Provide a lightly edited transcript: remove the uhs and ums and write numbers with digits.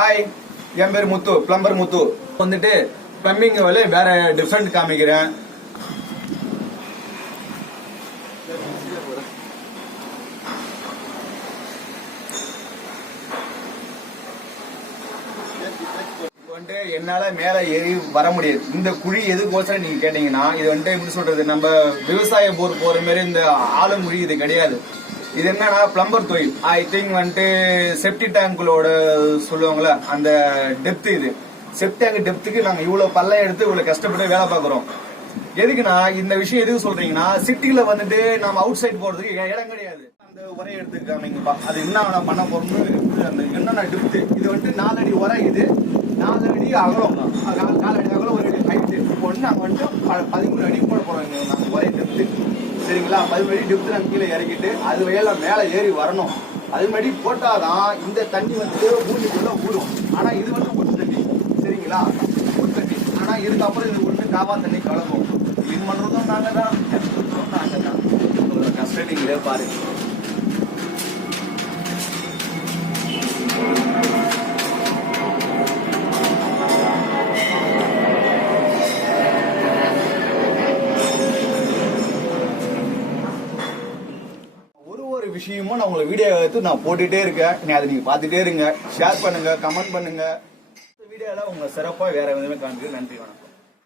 Hi, என் பேர் முத்து, plumber முத்து. வந்துட்டு plumbing வேற டிஃபரெண்ட் காமிக்கிறேன். வந்துட்டு என்னால மேல ஏறி வர முடியாது. இந்த குழி எதுக்கோசரம் நீங்க கேட்டீங்கன்னா, இது வந்துட்டு எப்படி சொல்றது, நம்ம விவசாய போர் போற மாதிரி இந்த ஆளுங்குழி இது கிடையாது. இது என்னன்னா பிளம்பர் தொழில். ஐ திங்க் வந்துட்டு செப்டி டேங்குகளோட சொல்லுவாங்களே அந்த டெப்த். இது செப்டி டேங்க் டெப்த்துக்கு நாங்க இவ்வளவு பல்ல எடுத்து இவ்வளவு கஷ்டப்பட்டு வேலை பார்க்கறோம். எதுக்குன்னா இந்த விஷயம் எதுக்கு சொல்றீங்கன்னா, சிட்டில வந்துட்டு நம்ம அவுட் சைட் போறதுக்கு இடம் கிடையாது. அந்த உரை எடுத்துக்காமீங்கப்பா, அது என்ன பண்ண போறோம்னு அந்த என்னென்ன டெப்த். இது வந்துட்டு 4 அடி உரை, இது 4 அடி அகலம், 4 அடி அகலம், 1 அடி ஹைட். இப்போ வந்து நாங்க வந்துட்டு 13 அடி போட போறோம். நாங்க ஒரே டெப்த் சரிங்களா. 13 அடி டெப்த் நாங்க கீழே இறக்கிட்டு அது வயல மேல ஏறி வரணும். அது மாதிரி போட்டாதான் இந்த தண்ணி வந்து பூமிக்குள்ள ஊறும். ஆனா இது வந்து ஊற்று தண்ணி சரிங்களா, ஊற்று தண்ணி. ஆனா இதுக்கப்புறம் இது ஒண்ணு காவா தண்ணி கலக்கும். கிளீன் பண்றதும் நாங்க தான், கஷ்டம் நீங்களே பாருங்க. விஷயமும் நான் உங்களுக்கு வீடியோ எடுத்து நான் போட்டுட்டே இருக்கேன். அதை நீங்க பாத்துட்டே இருங்க, ஷேர் பண்ணுங்க, கமெண்ட் பண்ணுங்க. வீடியோல உங்க சிறப்பா வேற எதுவுமே காண்பிக்க. நன்றி, வணக்கம்.